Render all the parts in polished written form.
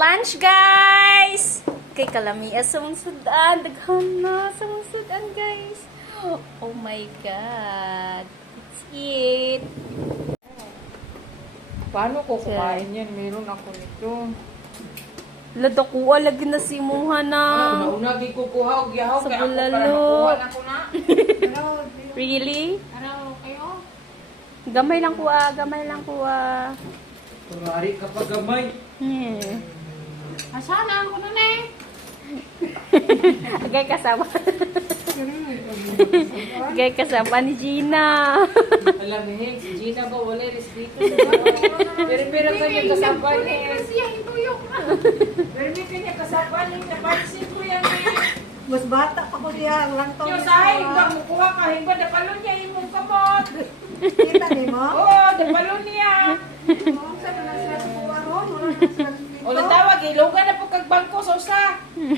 Lunch, guys! Kay kalamias sa mong sudan. Daghan na sa mong sudan, guys. Oh my God. It's it. Paano ko kumain yan? Meron ako nito. Ladakuha, lagi na simuha na. Una gikukuha og yahaw Sa kaya ako para bulalo. makuha na ko na. Really? Ano kayo? Gamay lang kuha, gamay lang kuha. Kumari ka pa gamay. Yeah. Asana ako nun eh. Agay kasama. Agay kasama ni Gina. Alam mo, si Gina ba wala respeto? Pero kanya kasabay niya. Siya, ituyok na. Pero kanya kasabay niya. Napansin ko yan eh. Mas bata pa ko diya, lang taon. Yung sahay, hingga mo kuha ka. Hingga dapalon niya imong kamot. Kita ni mo? Oo, dapalon niya. Saan na sila sa kuha ron? Wala na sila sa O natawag, ilugan na po kag bangko sa usa. Ano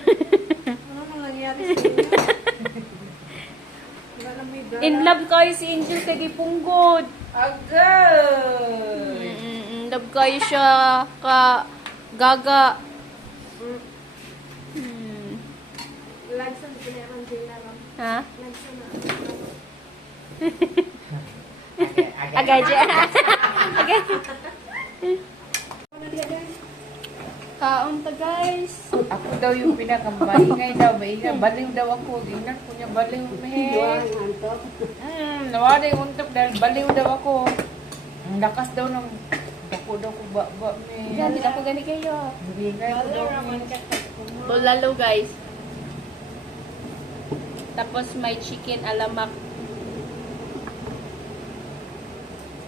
nang nangyari sa inyo? Wala na may gala. In love kayo si Angel kay Gipunggod. Agay! In love kayo siya ka gaga. Lagsan pinayaman din na lang. Ha? Lagsan na. Agay dyan. Agay. Ano diya guys? Kaon ta, guys. Ako daw yung pinakamaingay daw. Maingay. Baliw daw ako. Tingnan ko niya baliw. Duwang antok. Nawala yung untok dahil baliw daw ako. Ang lakas daw ng dako daw ko ba me. Yan, hindi ako gani kayo. Bigay ko daw me. Bulalo, guys. Tapos may chicken alamak.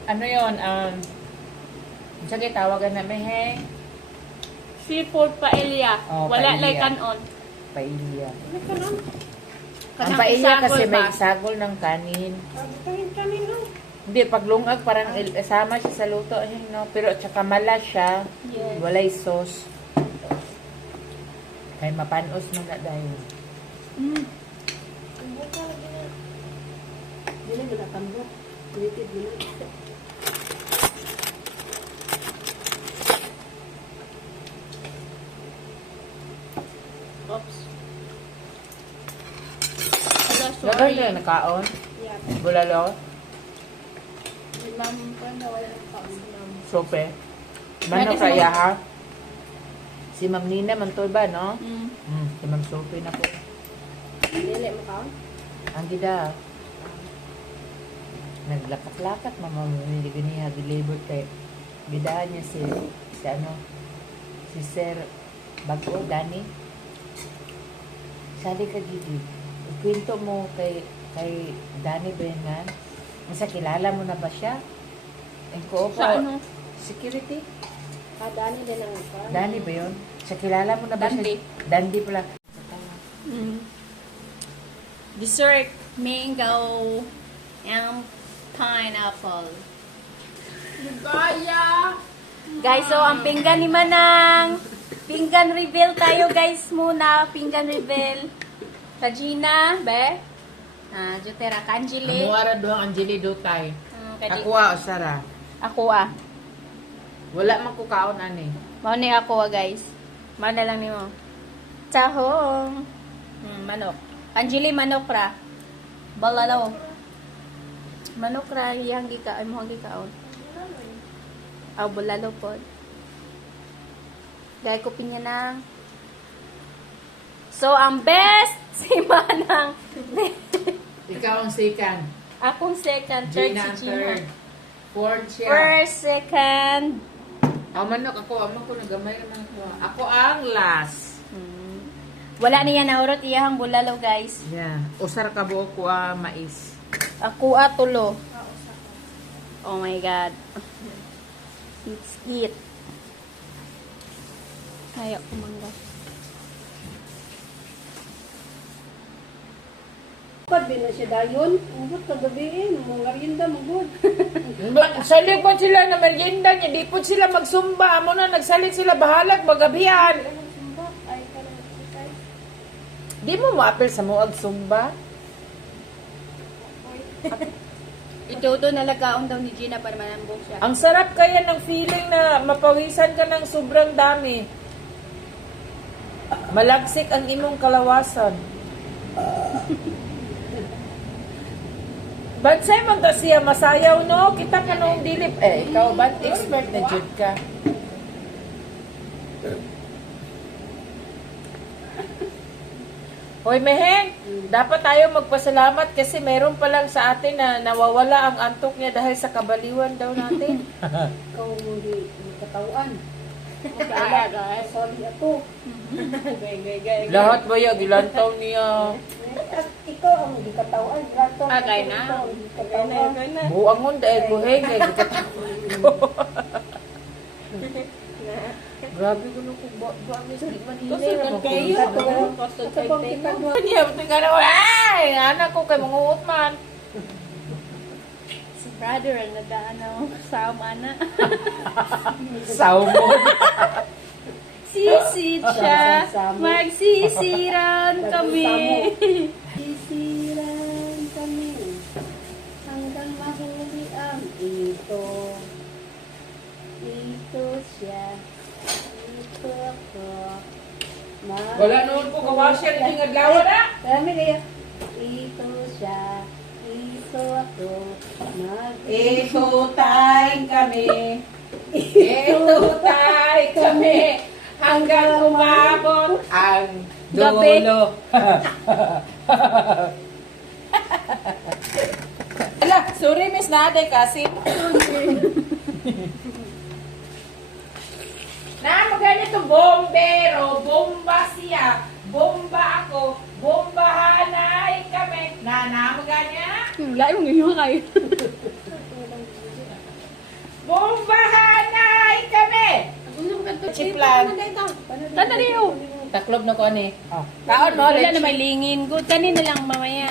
Ano yun? Sige, tawagan na may heng. Seafood paella. Oh, Wala paella. like kanon. Paella. Ang Kanang paella isagol kasi may ba? isagol ng kanin. Kanin no? Hindi, pag lungag parang sama siya sa luto. Ay, no? Pero at saka mala siya. Yes. Walay sauce. Kaya mapanos mo na dahil. Dili mo na tambok. Litid mo na. Oops. Hello, Lagay sorry. na nakaon. Yeah. Bulalo. Lam pa na wala na kaon sa lam. Sope. Pwede Mano sa kaya ha? Si Ma'am Nina man to ba, no? Mm. Si Ma'am Sope na po. Dili mo kaon? Ang gida. Naglakat-lakat, mama mo. Hindi ganiya, deliver kay gidaan niya si Sir Bago, Dani. Sali ka, Gigi. Kwento mo kay Dani Bengan. Nasa kilala mo na ba siya? Ang ko po. Sa ano? Security? Dani din ang kaon. Dani ba yun? Sa kilala mo na ba Dandi. siya? Dandi pala. Mm. Dessert, mango, and pineapple. Gaya. Guys, so ang pinggan ni Manang. Pinggan reveal tayo, guys, muna. Pinggan reveal. Sa Gina, be? Jutera, Kanjili. Amuara doang Anjeli Dutay. Kadi. Ako o Sara. Ako Wala man ko kaon ani. Mao ni ako guys. Mao na lang nimo. Tahong. Manok. Anjili manok ra. Balalo. Manok ra yang gika ay mo gikaon. Aw balalo pod. Gay ko pinya na. So ang best si Manang. Ikaw ang second. Akong second, third Gina ang si Gina. third. Fourth siya. First, second. Manok ako. Amang ko nagamay naman ako. Ako ang last. Wala niya naurot iyang bulalo guys. Yeah. Usar ka buo ko mais. Ako tulo. Oh my God. Let's eat. Ayaw kumangga. Pag din na siya dayon, ugot kagabiin, mga merienda mo good. Salig po sila na merienda niya. Di po sila magsumba. Amo na nagsalit sila bahalag magabihan. Di mo maapil sa muag sumba? Ituto na lagaon daw ni Gina para manambok siya. Ang sarap kaya ng feeling na mapawisan ka ng sobrang dami. Malagsik ang imong kalawasan. Bansay man ta siya masayaw no? Kita ka nung dilip. Ikaw ba't expert na jud ka? Hoy Meheng, dapat tayo magpasalamat kasi meron pa lang sa atin na nawawala ang antok niya dahil sa kabaliwan daw natin. Ikaw hindi katawan. Sorry ako. Lahat ba yung gilantaw niya? At ikaw ang hindi katawan. Grato. Agay na. Buangon dahil buheng dahil ko. Grabe ko nung kung ba sa Manila. Kasugan kayo. Kasabang kita mo. Niya, buti ka na, ay! Anak ko kay mga utman. Si brother ang nadaanaw sa mana. Salmon. Sisid siya. Magsisiran kami. Sisiran kami hanggang mahuli ang ito. Ito siya. Ito ako. Wala noon po kawasya, hindi nga dlawa na. Marami kaya. Ito siya. Ito ako. Ito tayo kami. Ito tayo kami. Hanggang umabot ang Gabi. dulo. Ala, sorry Miss Naday kasi. Na maganito bombero, bomba siya, bomba ako, bombahanay kami. Na maganya? Wala yung iyo kayo. Bombahanay kami. Chiplan. Tanda niyo. Taklob na ko ani. Kaon mo, Wala na may lingin. Good. Kanina lang mamaya.